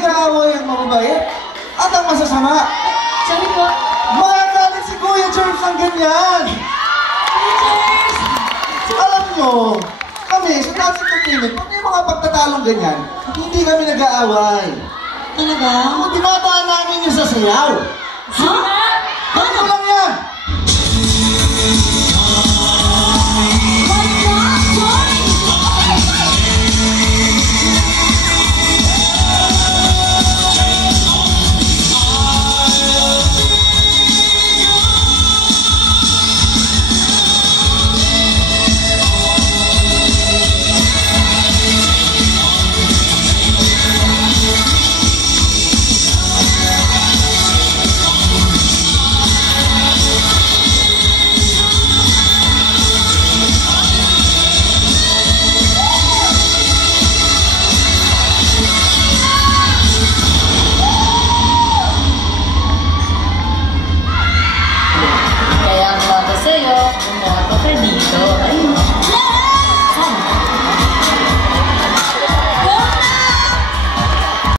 nag-aaway ang mababait at ang masasama. Sorry po. Makakalit si Kuya Germs ng ganyan. Alam nyo, kami sa Dance Entertainment, pag may mga pagtatalong ganyan, hindi kami nag-aaway. Talaga? Dinadaan namin yung sa sayaw. Ha? Ganito lang yan.